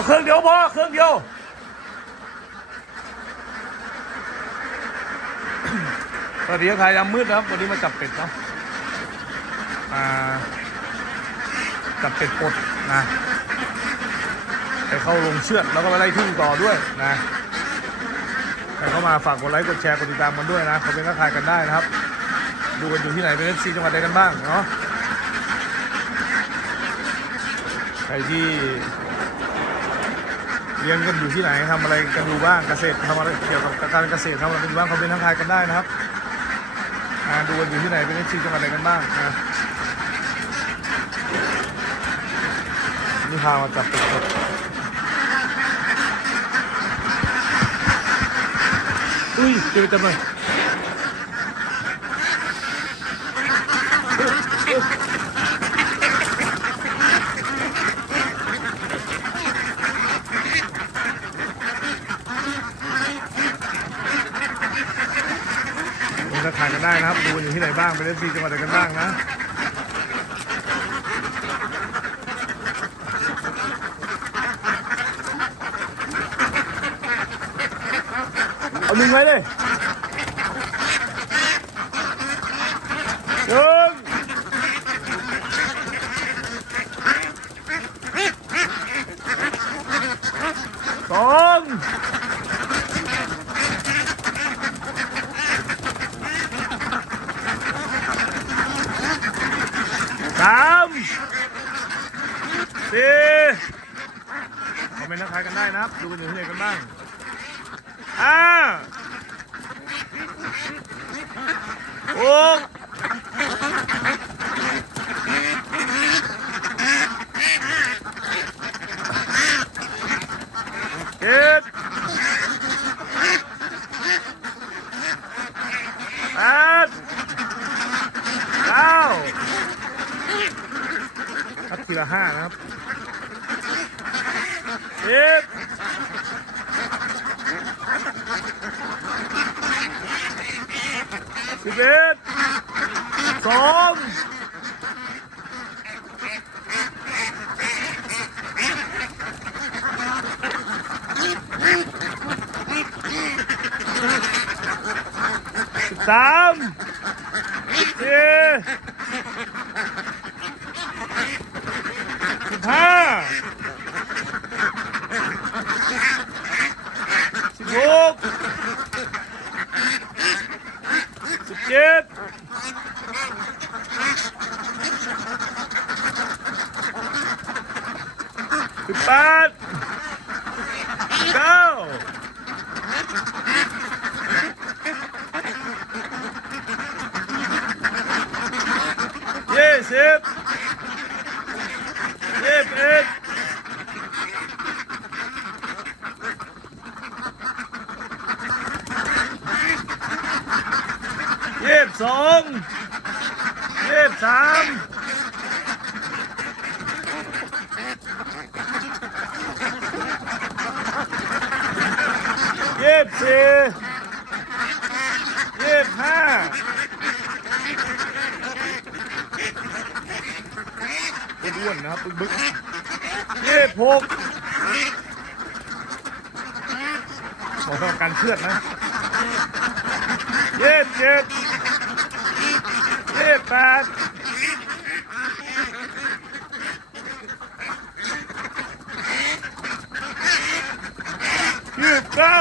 เอาเครื่องเดียวพอเครื่องเดียวสวัสดีครับทยยามมืดนะครับ วันนี้มาจับเป็ดเนาะอ่าจับเป็ดปดนะไปเข้าลงเชือดแล้วก็ไปไล่ทุ่งต่อด้วยนะใครเข้ามาฝากกดไลค์กดแชร์กดติดตามกันด้วยนะคอมเมนต์ทักทายกันได้นะครับ ดูกันอยู่ที่ไหนเป็นเอฟซีจังหวัดใดกันบ้างเนาะใครที่ เรียนกันอยู่ที่ไหนทำอะไรกันดูบ้างเกษตรทำอะไรเกี่ยวกับการเกษตรทำอะไรกันบ้างคอมเมนต์ทักทายกันได้นะครับดูกันอยู่ที่ไหนเป็นเอฟซีจังหวัดไหนกันบ้างนะนี่พามาจับเป็ดสดอุ้ยเจอจับหน่อย มีทักทายกันได้นะครับ ดูอยู่ที่ไหนบ้างเป็นเอฟซีจังหวัดไหนกันบ้างนะเอาหนึ่งไว้เลยหนึ่งสองสาม สี่คอมเมนต์ทักทายกันได้นะครับ ดูกันอยู่ที่ไหนกันบ้างห้าหกเจ็ดแปดเก้า ครับทีละห้านะครับสิบสิบเอ็ดสองสิบสามสิบสี่บห้า สิบหกสิบเจ็ด สองยี่สามยี่สี่ยี่ห้าอ้วนนะครับบึกยี่หกขอสำหรับการเชือดนะยี่เจ็ด ยี่สิบแปดยี่สิบเก้า